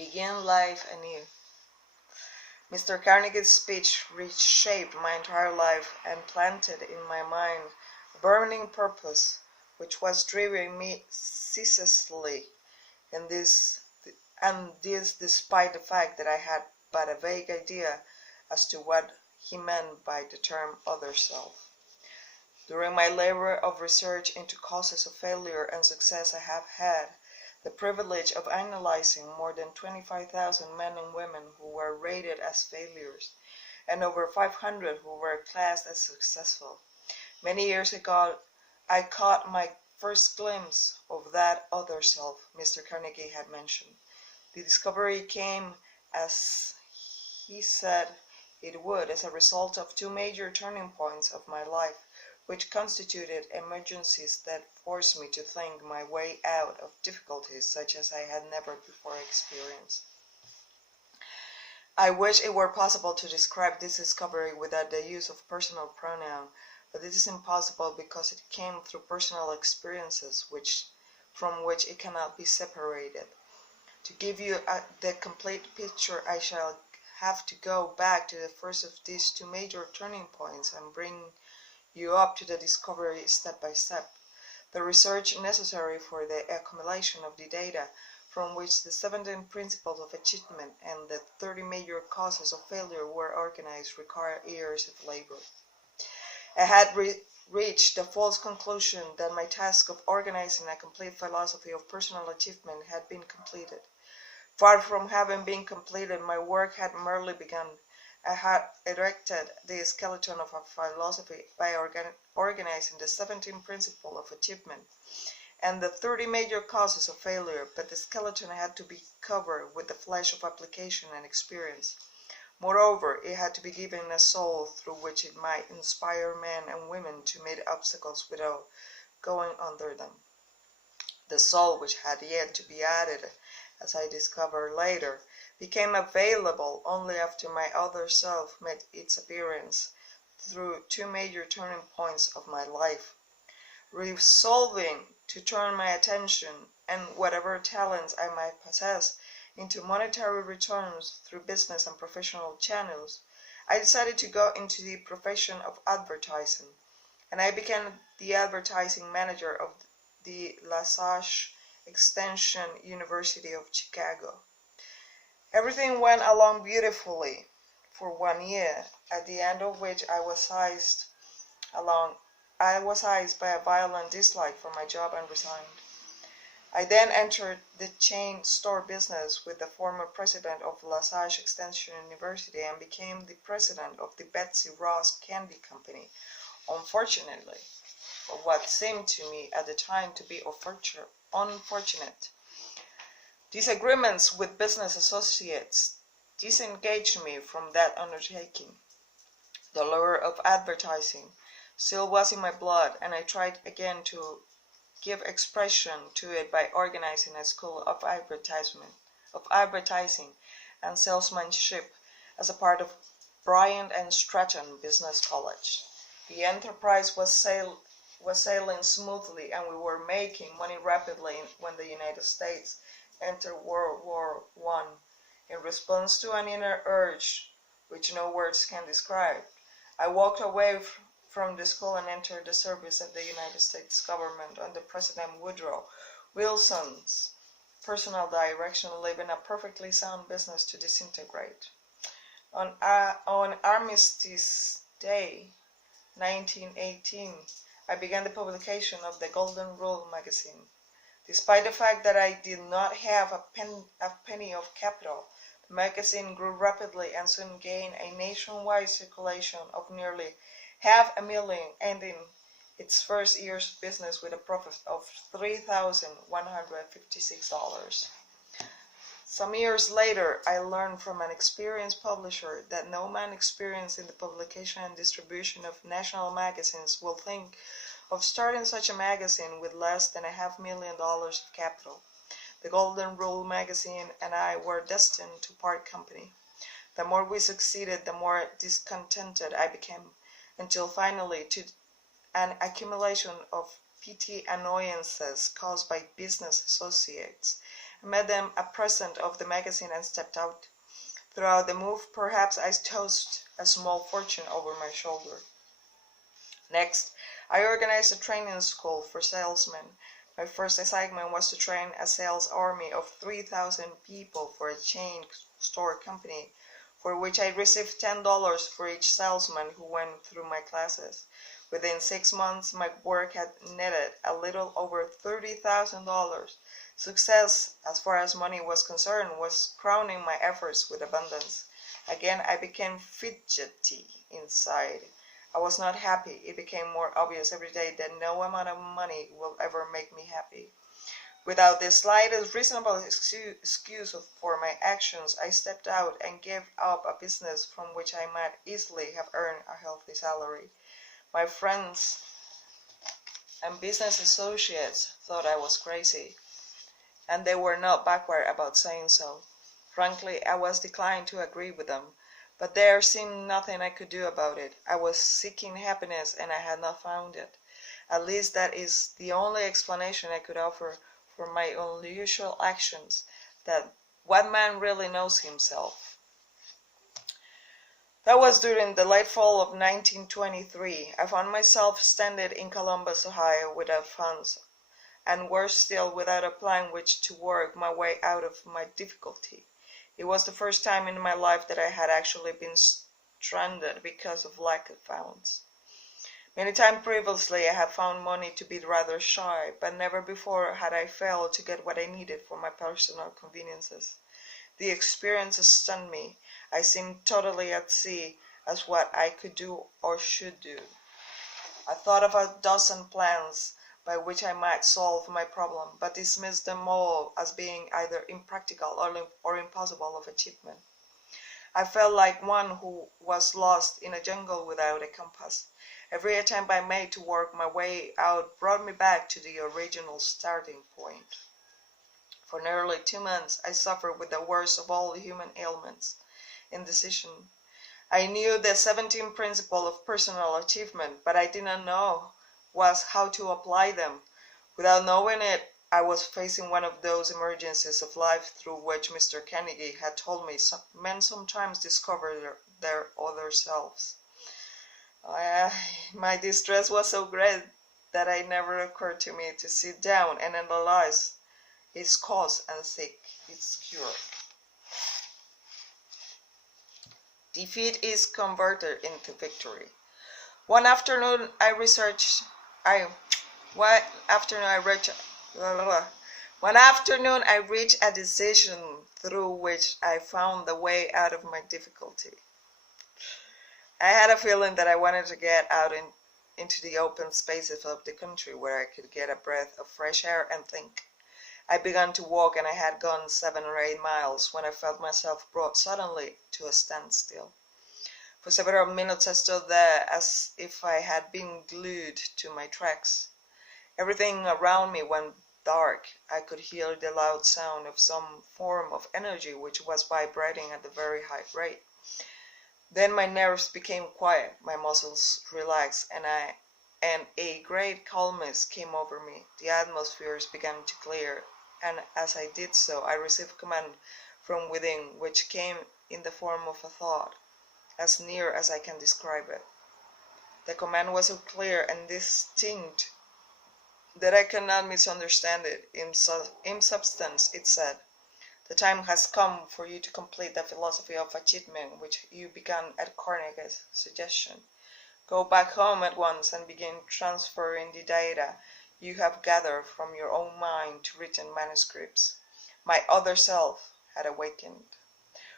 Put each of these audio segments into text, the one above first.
Begin life anew. Mr. Carnegie's speech reshaped my entire life and planted in my mind a burning purpose which was driving me ceaselessly, and this despite the fact that I had but a vague idea as to what he meant by the term other self. During my labor of research into causes of failure and success, I have had the privilege of analyzing more than 25,000 men and women who were rated as failures, and over 500 who were classed as successful. Many years ago, I caught my first glimpse of that other self Mr. Carnegie had mentioned. The discovery came, as he said it would, as a result of two major turning points of my life, which constituted emergencies that forced me to think my way out of difficulties such as I had never before experienced. I wish it were possible to describe this discovery without the use of personal pronoun, but it is impossible because it came through personal experiences from which it cannot be separated. To give you the complete picture, I shall have to go back to the first of these two major turning points and bring you up to the discovery step by step. The research necessary for the accumulation of the data from which the 17 principles of achievement and the 30 major causes of failure were organized required years of labor. I had reached the false conclusion that my task of organizing a complete philosophy of personal achievement had been completed. Far from having been completed, my work had merely begun. I had erected the skeleton of a philosophy by organizing the 17 principles of achievement and the 30 major causes of failure, but the skeleton had to be covered with the flesh of application and experience. Moreover, it had to be given a soul through which it might inspire men and women to meet obstacles without going under them. The soul, which had yet to be added, as I discovered later, became available only after my other self made its appearance through two major turning points of my life. Resolving to turn my attention and whatever talents I might possess into monetary returns through business and professional channels, I decided to go into the profession of advertising, and I became the advertising manager of the LaSalle Extension University of Chicago. Everything went along beautifully for 1 year, at the end of which I was seized by a violent dislike for my job and resigned. I then entered the chain store business with the former president of LaSalle Extension University and became the president of the Betsy Ross Candy Company. Unfortunately, for what seemed to me at the time to be unfortunate disagreements with business associates disengaged me from that undertaking. The lure of advertising still was in my blood, and I tried again to give expression to it by organizing a school of advertising and salesmanship as a part of Bryant and Stratton Business College. The enterprise was sailing smoothly, and we were making money rapidly when the United States entered World War I. In response to an inner urge which no words can describe, I walked away from the school and entered the service of the United States government under President Woodrow Wilson's personal direction, leaving a perfectly sound business to disintegrate. On Armistice Day, 1918, I began the publication of the Golden Rule magazine. Despite the fact that I did not have a penny of capital, the magazine grew rapidly and soon gained a nationwide circulation of nearly 500,000, ending its first year's business with a profit of $3,156. Some years later, I learned from an experienced publisher that no man experienced in the publication and distribution of national magazines will think of starting such a magazine with less than $500,000 of capital. The Golden Rule magazine and I were destined to part company. The more we succeeded, the more discontented I became, until finally, to an accumulation of petty annoyances caused by business associates I made them a present of the magazine and stepped out. Throughout the move, perhaps I tossed a small fortune over my shoulder. Next, I organized a training school for salesmen. My first assignment was to train a sales army of 3,000 people for a chain store company, for which I received $10 for each salesman who went through my classes. Within 6 months, my work had netted a little over $30,000. Success, as far as money was concerned, was crowning my efforts with abundance. Again, I became fidgety inside. I was not happy. It became more obvious every day that no amount of money will ever make me happy. Without the slightest reasonable excuse for my actions, I stepped out and gave up a business from which I might easily have earned a healthy salary. My friends and business associates thought I was crazy, and they were not backward about saying so. Frankly, I was declined to agree with them, but there seemed nothing I could do about it. I was seeking happiness, and I had not found it. At least that is the only explanation I could offer for my unusual actions, that what man really knows himself. That was during the late fall of 1923. I found myself stranded in Columbus, Ohio, without funds, and worse still, without a plan which to work my way out of my difficulty. It was the first time in my life that I had actually been stranded because of lack of funds. Many times previously I had found money to be rather shy, but never before had I failed to get what I needed for my personal conveniences. The experience stunned me. I seemed totally at sea as what I could do or should do. I thought of a dozen plans by which I might solve my problem, but dismissed them all as being either impractical or impossible of achievement. I felt like one who was lost in a jungle without a compass. Every attempt I made to work my way out brought me back to the original starting point. For nearly 2 months I suffered with the worst of all human ailments, indecision. I knew the 17 principles of personal achievement, but I did not know how to apply them. Without knowing it, I was facing one of those emergencies of life through which Mr. Carnegie had told me men sometimes discover their other selves. My distress was so great that it never occurred to me to sit down and analyze its cause and seek its cure. Defeat is converted into victory. One afternoon I reached a decision through which I found the way out of my difficulty. I had a feeling that I wanted to get out into the open spaces of the country where I could get a breath of fresh air and think. I began to walk, and I had gone 7 or 8 miles when I felt myself brought suddenly to a standstill. For several minutes I stood there as if I had been glued to my tracks. Everything around me went dark. I could hear the loud sound of some form of energy which was vibrating at a very high rate. Then my nerves became quiet, my muscles relaxed, and a great calmness came over me. The atmospheres began to clear, and as I did so, I received command from within, which came in the form of a thought, as near as I can describe it. The command was so clear and distinct that I cannot misunderstand it. In substance, it said, "The time has come for you to complete the philosophy of achievement which you began at Carnegie's suggestion. Go back home at once and begin transferring the data you have gathered from your own mind to written manuscripts." My other self had awakened.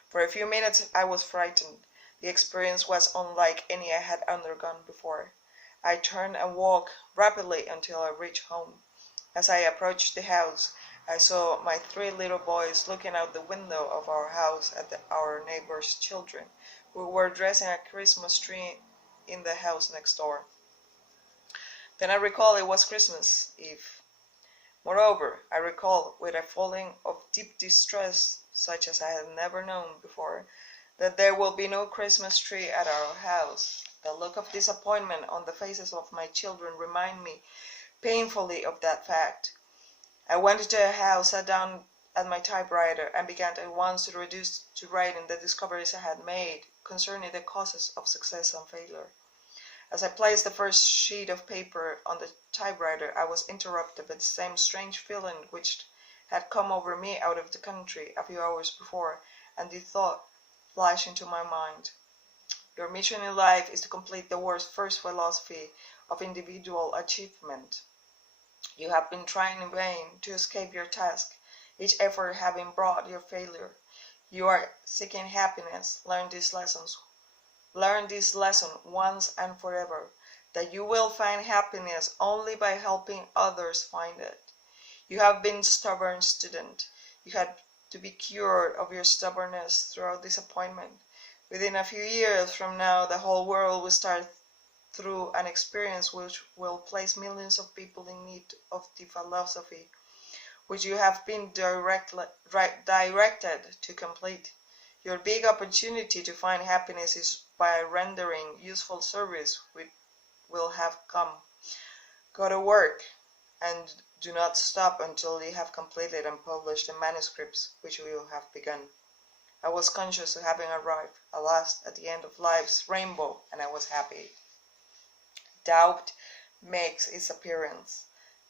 For a few minutes I was frightened. The experience was unlike any I had undergone before. I turned and walked rapidly until I reached home. As I approached the house, I saw my 3 little boys looking out the window of our house at our neighbor's children, who were dressing a Christmas tree in the house next door. Then I recalled it was Christmas Eve. Moreover, I recalled, with a feeling of deep distress such as I had never known before, that there will be no Christmas tree at our house. The look of disappointment on the faces of my children reminded me painfully of that fact. I went into the house, sat down at my typewriter and began at once to reduce to writing the discoveries I had made concerning the causes of success and failure. As I placed the first sheet of paper on the typewriter, I was interrupted by the same strange feeling which had come over me out of the country a few hours before, and the thought flashed into my mind: your mission in life is to complete the world's first philosophy of individual achievement. You have been trying in vain to escape your task, each effort having brought you failure. You are seeking happiness. Learn this lesson once and forever, that you will find happiness only by helping others find it. You have been a stubborn student. You had to be cured of your stubbornness through disappointment. Within a few years from now, the whole world will start through an experience which will place millions of people in need of the philosophy which you have been directed to complete. Your big opportunity to find happiness is by rendering useful service which will have come. Go to work, and do not stop until you have completed and published the manuscripts which you have begun. I was conscious of having arrived at last at the end of life's rainbow, and I was happy. Doubt makes its appearance.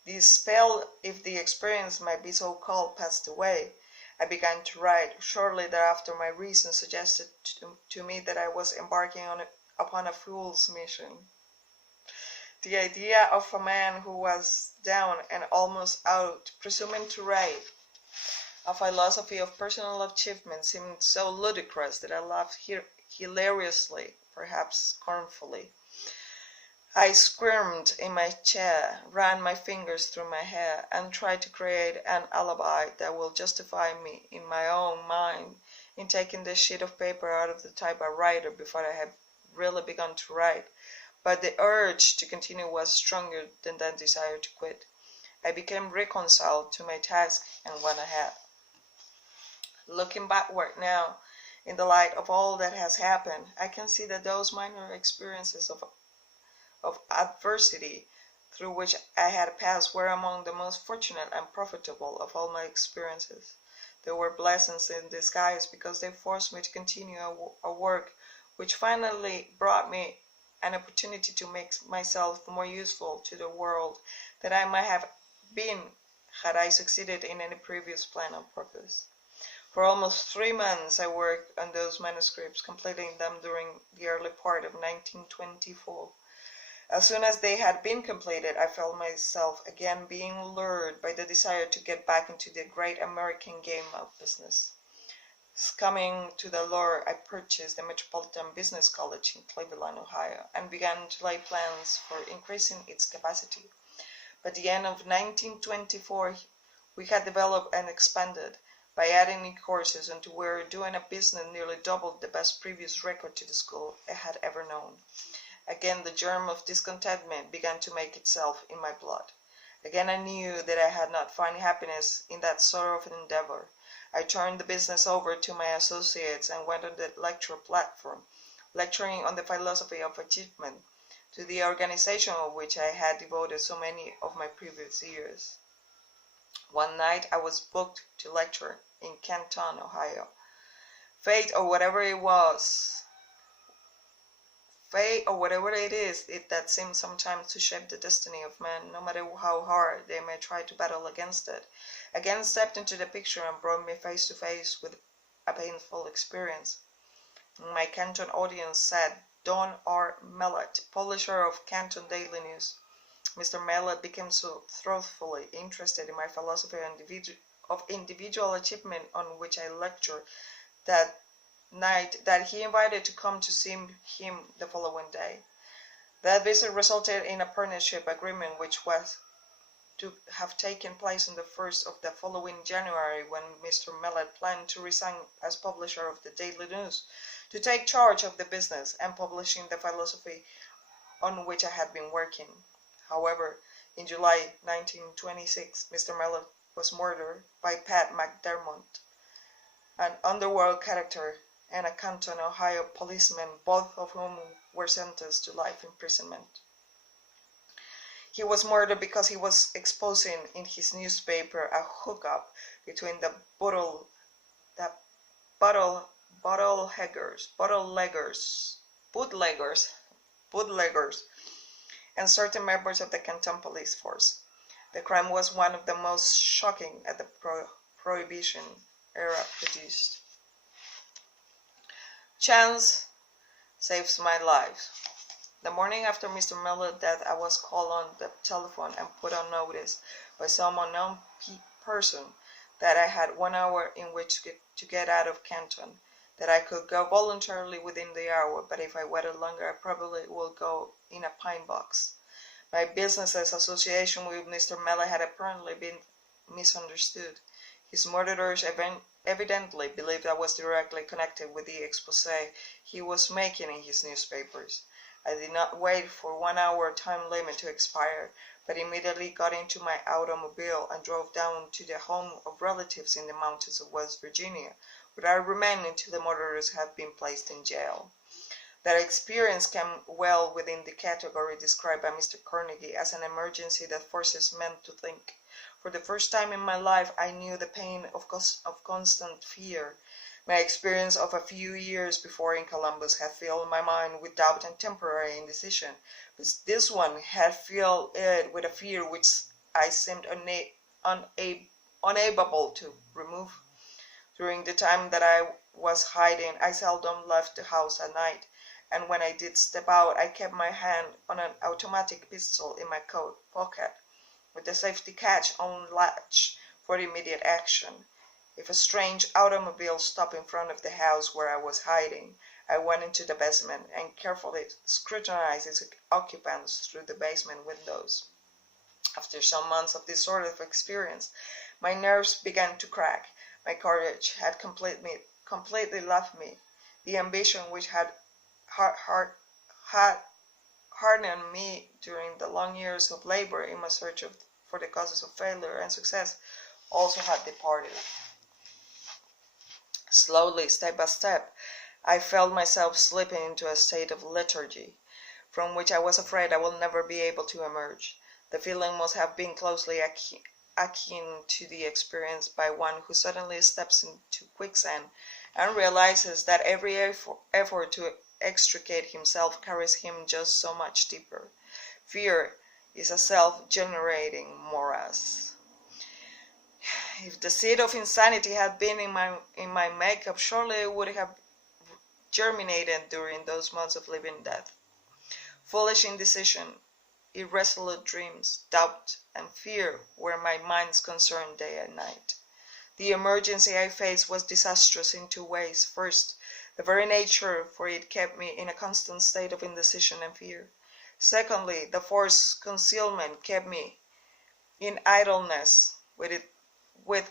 This spell, if the experience might be so called, passed away. I began to write. Shortly thereafter my reason suggested to me that I was embarking upon a fool's mission. The idea of a man who was down and almost out, presuming to write a philosophy of personal achievement, seemed so ludicrous that I laughed hilariously, perhaps scornfully. I squirmed in my chair, ran my fingers through my hair, and tried to create an alibi that will justify me in my own mind in taking the sheet of paper out of the typewriter before I had really begun to write. But the urge to continue was stronger than the desire to quit. I became reconciled to my task and went ahead. Looking backward now, in the light of all that has happened, I can see that those minor experiences of adversity through which I had passed were among the most fortunate and profitable of all my experiences. They were blessings in disguise because they forced me to continue a work which finally brought me an opportunity to make myself more useful to the world than I might have been had I succeeded in any previous plan or purpose. For almost 3 months I worked on those manuscripts, completing them during the early part of 1924. As soon as they had been completed, I felt myself again being lured by the desire to get back into the great American game of business. Coming to the lure, I purchased the Metropolitan Business College in Cleveland, Ohio, and began to lay plans for increasing its capacity. By the end of 1924, we had developed and expanded. By adding new courses, and we were doing a business nearly double the best previous record to the school I had ever known. Again the germ of discontentment began to make itself in my blood. Again I knew that I had not found happiness in that sort of endeavor. I turned the business over to my associates and went on the lecture platform, lecturing on the philosophy of achievement, to the organization of which I had devoted so many of my previous years. One night I was booked to lecture in Canton, Ohio. Fate, or whatever it is that seems sometimes to shape the destiny of men, no matter how hard they may try to battle against it, again stepped into the picture and brought me face to face with a painful experience. In my Canton audience sat Don R. Mellett, publisher of Canton Daily News. Mr. Mellett became so thoroughly interested in my philosophy of individual achievement, on which I lectured that night, that he invited to come to see him the following day. That visit resulted in a partnership agreement which was to have taken place on the 1st of the following January, when Mr. Mellett planned to resign as publisher of the Daily News, to take charge of the business and publishing the philosophy on which I had been working. However, in July 1926, Mr. Mellett was murdered by Pat McDermott, an underworld character, and a Canton, Ohio policeman, both of whom were sentenced to life imprisonment. He was murdered because he was exposing in his newspaper a hookup between the the bottle bootleggers, and certain members of the Canton police force. The crime was one of the most shocking at the Prohibition era produced. Chance saves my life. The morning after Mr. Miller's death, I was called on the telephone and put on notice by some unknown person that I had 1 hour in which to get out of Canton, that I could go voluntarily within the hour, but if I waited longer, I probably would go in a pine box. My business association with Mr. Miller had apparently been misunderstood. His murderers evidently believed I was directly connected with the expose he was making in his newspapers. I did not wait for 1 hour time limit to expire, but immediately got into my automobile and drove down to the home of relatives in the mountains of West Virginia, where I remained until the murderers had been placed in jail. That experience came well within the category described by Mr. Carnegie as an emergency that forces men to think. For the first time in my life, I knew the pain of constant fear. My experience of a few years before in Columbus had filled my mind with doubt and temporary indecision, but this one had filled it with a fear which I seemed unable to remove. During the time that I was hiding, I seldom left the house at night, and when I did step out, I kept my hand on an automatic pistol in my coat pocket, with the safety catch on latch for immediate action. If a strange automobile stopped in front of the house where I was hiding, I went into the basement and carefully scrutinized its occupants through the basement windows. After some months of this sort of experience, my nerves began to crack. My courage had completely left me. The ambition which had hardened me during the long years of labor in my search for the causes of failure and success also had departed. Slowly, step by step, I felt myself slipping into a state of lethargy, from which I was afraid I will never be able to emerge. The feeling must have been closely akin to the experience by one who suddenly steps into quicksand and realizes that every effort to extricate himself carries him just so much deeper. Fear is a self-generating morass. If the seed of insanity had been in my makeup, surely it would have germinated during those months of living death. Foolish indecision, irresolute dreams, doubt, and fear were my mind's concern day and night. The emergency I faced was disastrous in two ways. First, the very nature, for it kept me in a constant state of indecision and fear. Secondly, the forced concealment kept me in idleness with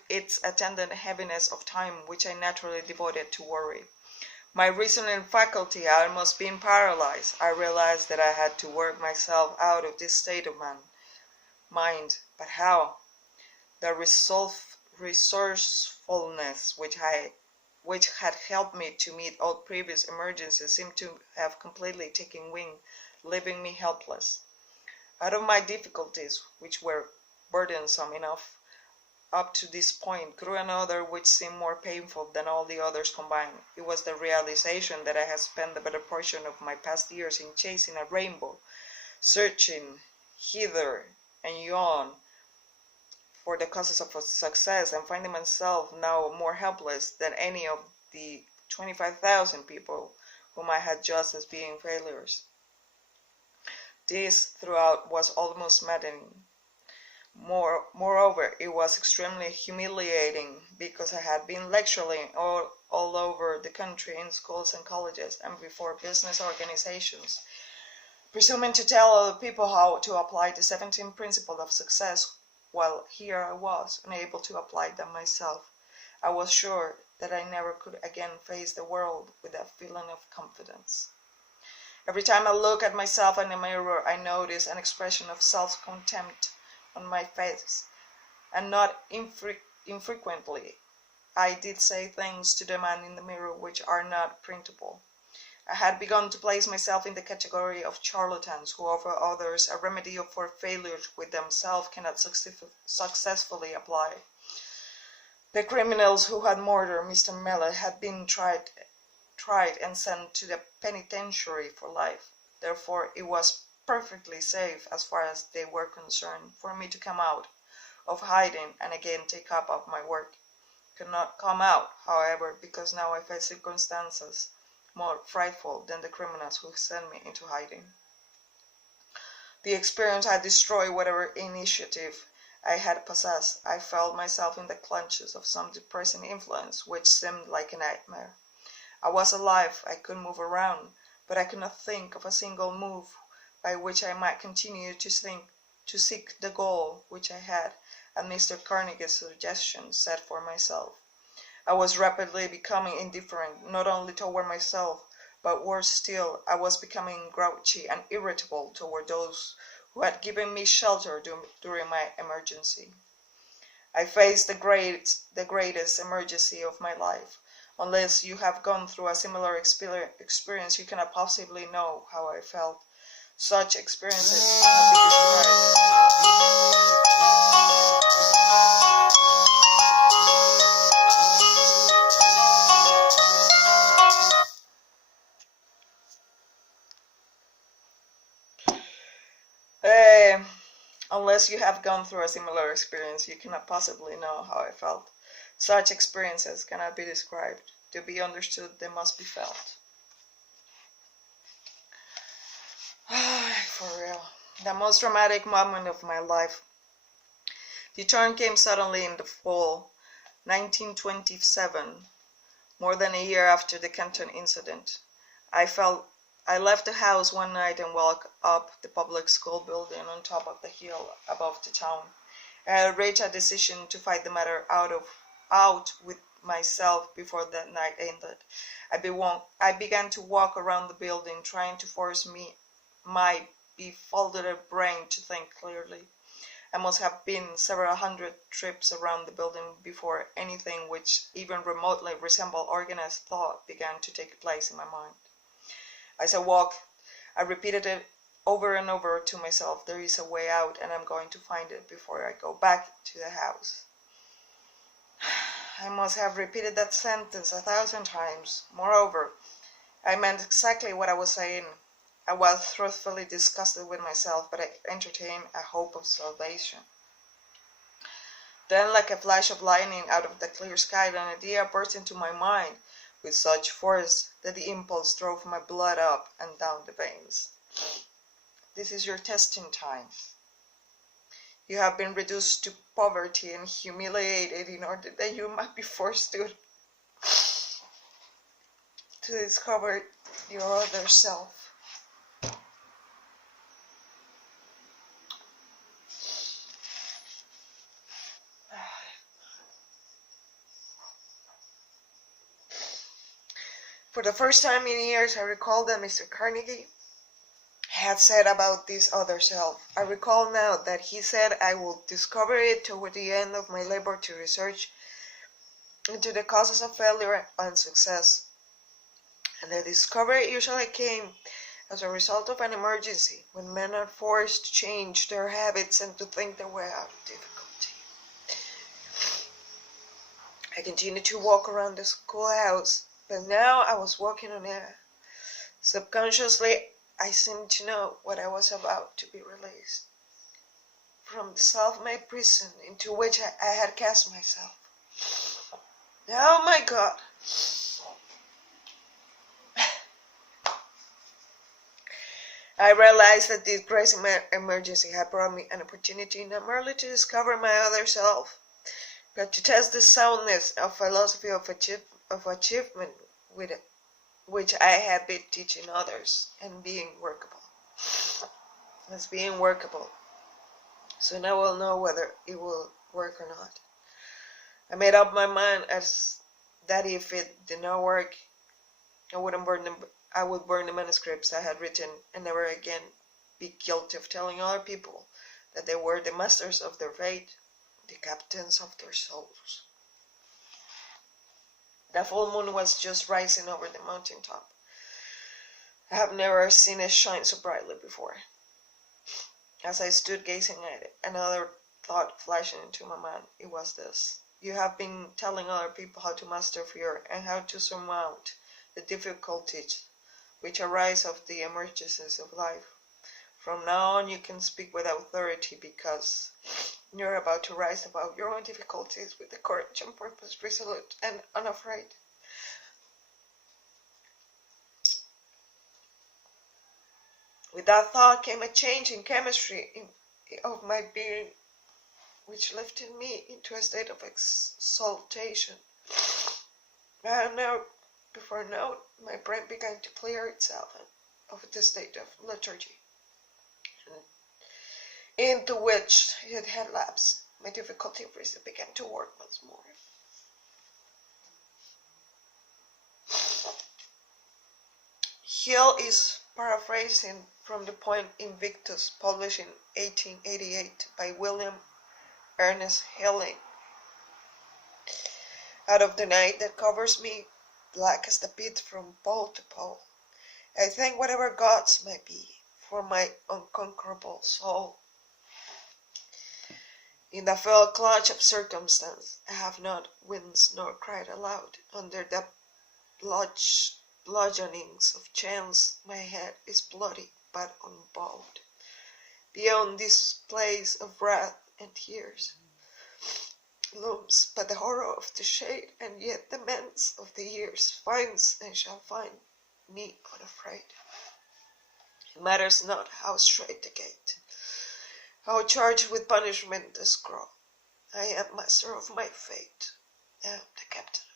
its attendant heaviness of time, which I naturally devoted to worry. My reasoning faculty almost being paralyzed, I realized that I had to work myself out of this state of mind. But how? The resourcefulness which had helped me to meet all previous emergencies seemed to have completely taken wing, leaving me helpless. Out of my difficulties, which were burdensome enough up to this point, grew another which seemed more painful than all the others combined. It was the realization that I had spent the better portion of my past years in chasing a rainbow, searching hither and yon for the causes of success, and finding myself now more helpless than any of the 25,000 people whom I had judged as being failures. This throughout was almost maddening. Moreover, it was extremely humiliating, because I had been lecturing all over the country in schools and colleges and before business organizations, presuming to tell other people how to apply the 17 principles of success, while here I was, unable to apply them myself. I was sure that I never could again face the world with that feeling of confidence. Every time I look at myself in the mirror, I notice an expression of self-contempt on my face, and not infrequently I did say things to the man in the mirror which are not printable. I had begun to place myself in the category of charlatans who offer others a remedy for failures which themselves cannot successfully apply. The criminals who had murdered Mr. Miller had been tried and sent to the penitentiary for life. Therefore, it was perfectly safe, as far as they were concerned, for me to come out of hiding and again take up my work. Could not come out, however, because now I faced circumstances more frightful than the criminals who sent me into hiding. The experience had destroyed whatever initiative I had possessed. I felt myself in the clutches of some depressing influence which seemed like a nightmare. I was alive, I could move around, but I could not think of a single move by which I might continue to seek the goal which I had, at Mr. Carnegie's suggestion, set for myself. I was rapidly becoming indifferent, not only toward myself, but worse still, I was becoming grouchy and irritable toward those who had given me shelter during my emergency. I faced the greatest emergency of my life. Unless you have gone through a similar experience, you cannot possibly know how I felt. Such experiences cannot be described. Unless you have gone through a similar experience, you cannot possibly know how I felt. Such experiences cannot be described. To be understood, they must be felt. For real. The most dramatic moment of my life. The turn came suddenly in the fall 1927, more than a year after the Canton incident. I left the house one night and walked up the public school building on top of the hill above the town. I had reached a decision to fight the matter out with myself before that night ended. I began to walk around the building, trying to force my befuddled brain to think clearly. I must have been several hundred trips around the building before anything which even remotely resembled organized thought began to take place in my mind. As I walked, I repeated it over and over to myself: there is a way out, and I'm going to find it before I go back to the house. I must have repeated that sentence 1,000 times. Moreover, I meant exactly what I was saying. I was truthfully disgusted with myself, but I entertained a hope of salvation. Then, like a flash of lightning out of the clear sky, an idea burst into my mind with such force that the impulse drove my blood up and down the veins. This is your testing time. You have been reduced to poverty and humiliated in order that you might be forced to discover your other self. For the first time in years, I recalled that Mr. Carnegie had said about this other self. I recall now that he said I would discover it toward the end of my labor to research into the causes of failure and success. And the discovery usually came as a result of an emergency, when men are forced to change their habits and to think their way out of difficulty. I continued to walk around the schoolhouse, but now I was walking on air. Subconsciously, I seemed to know what I was about to be released from the self-made prison into which I had cast myself. Oh my God! I realized that this crazy emergency had brought me an opportunity not merely to discover my other self, but to test the soundness of philosophy of achievement with it, which I had been teaching others, and being workable. As being workable. So now we'll know whether it will work or not. I made up my mind as that if it did not work, I would burn the manuscripts I had written and never again be guilty of telling other people that they were the masters of their fate, the captains of their souls. The full moon was just rising over the mountain top. I have never seen it shine so brightly before. As I stood gazing at it, another thought flashing into my mind. It was this: You have been telling other people how to master fear and how to surmount the difficulties which arise of the emergencies of life. From now on, you can speak with authority because you're about to rise above your own difficulties with the courage and purpose, resolute and unafraid. With that thought came a change in chemistry of my being, which lifted me into a state of exaltation. And now, before now, my brain began to clear itself of the state of lethargy, into which it had lapsed. My difficulty of reason began to work once more. Hill is paraphrasing from the poem Invictus, published in 1888 by William Ernest Henley. Out of the night that covers me, black as the pit from pole to pole, I thank whatever gods may be for my unconquerable soul. In the fell clutch of circumstance, I have not winced nor cried aloud. Under the bludgeonings of chance, my head is bloody but unbowed. Beyond this place of wrath and tears looms but the horror of the shade, and yet the menace of the years finds and shall find me unafraid. It matters not how straight the gate, how charged with punishment the scroll. I am master of my fate. I am the captain